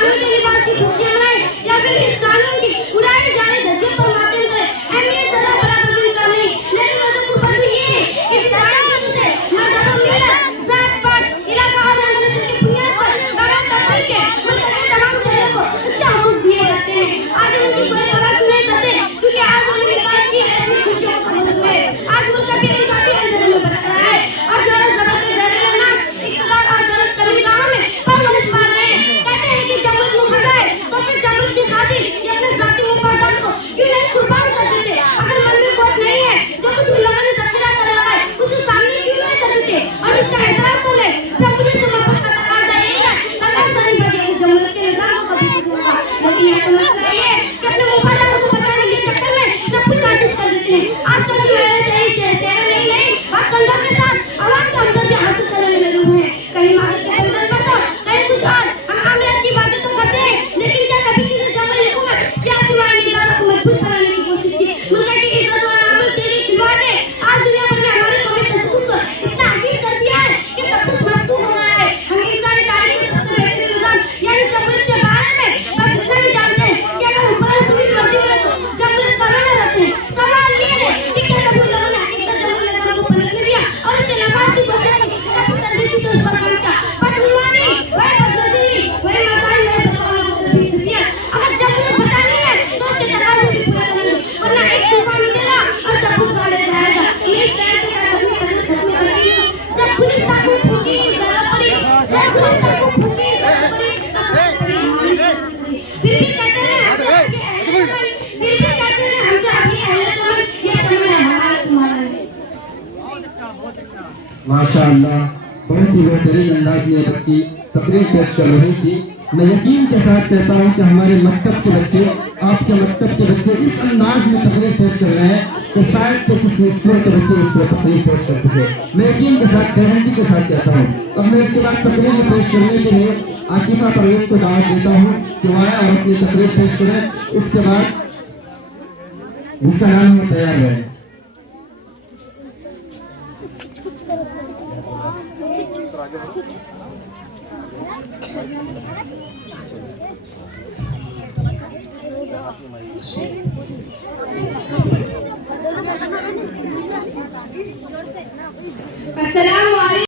कानून के लिबास की खुशियां मनाए या फिर इस कानून की उड़ाए जाने धज्जे पर मातम करे, अहमियत सदा बराबर उनका नहीं। लेकिन वजह कुर्बानी ये है कि किसान से मजहब, मिल्लत, जात पात, इलाका और नस्ल की बुनियाद पर बड़ा तफरीक के मुल्क के तमाम शहरों को अच्छा हकूक दिए जाते हैं। आज उनकी कोई परवाह नहीं करते क्योंकि आज उनके पास की रस्मी खुशियों का मुल्क है। आज मुल्क का बेइंसाफी अंधेरे में भटक रहा है और जोर जबर के जहरीले नाम इक़्तिदार और दौलत कमी गांव में परवरिश पा रहे हैं। कहते हैं कि जब मुल्क मुकर जाए तो फिर जबरत की खातिर ये अपने जाती मुफादात को क्यों नहीं कुर्बान कर देते। अगर मन में वोट नहीं है जो कुछ उल्लंघन जखीरा कर रहा है उसे सामने क्यों नहीं कर देते और इसका एतराफ तो ले। जब पुलिस से मोहब्बत का तकाजा यही है तकाजा नहीं बढ़ेगा जमहूरियत के निजाम को कभी नहीं होगा। लेकिन यह तो मसला ये है कि अपने मुफादात को बचाने के चक्कर में सब कुछ साजिश कर देते हैं। आजकल की मेरे चेहरे नहीं और कंधों के साथ आवाम का हमदर्दी हासिल करने में लगे हुए हैं। कहीं मार्केट के बंदर पर तो कहीं कुछ और। हम आमियात की बातें तो करते हैं लेकिन क्या कभी किसी जबरी हुकूमत सियासी मायनेदारों को मजबूत बनाने की कोशिश की। मुल्क की इज्जत और आमद के लिए खिलवाड़ ने आज दुनिया भर में हमारी कौमी तशक्कुस को इतना अजीब कर दिया है कि सब कुछ मजबूत हो रहा है। हम इंसानी तारीख के सबसे बेहतरीन निजाम यानी जबरत के बारे में बस इतना ही जानते हैं कि अगर हुक्मरान सुबह वर्दी में तो जबरत करने रहते हैं। सवाल ये है कि क्या कभी लोगों ने हकीकत जबरत निजाम को पलटने दिया और उसके नफाज की कोशिश की ताकि सरदर्दी से उस पर काम किया। बदगुमानी वही बदनसीबी वही मसाइल में बदकाम दिया। अगर जबरत बचानी है तो उसके तकाजे भी पूरे करेंगे वरना एक तूफान उठेगा और सब कुछ गाड़े जाएगा। पुलिस शहर के साथ अपनी कसरत खत्म कर रही है। जब पुलिस तक फूटी जरा पड़ी जब पुलिस तक फूटी जरा पड़ी फिर भी कहते हैं हमसे आगे अहले ये चमड़ा हमारा तुम्हारा है। माशाअल्लाह बहुत ही बेहतरीन अंदाज में बच्ची तकरीर पेश कर रही थी। मैं यकीन के साथ कहता हूँ कि हमारे मकतब के बच्चे आपके मकतब के बच्चे इस अंदाज में तकरीर पेश कर रहे हैं तो शायद तो किसी स्कूल के बच्चे इस पर तकरीर पेश कर सके। मैं यकीन के साथ गारंटी के साथ कहता हूँ। अब मैं इसके बाद तकरीर पेश करने के लिए आकिफा परवेज को दावत देता हूँ कि वह आए और अपनी तकरीर पेश करें। इसके बाद जिसका नाम में तैयार है। अस्सलाम वालेकुम।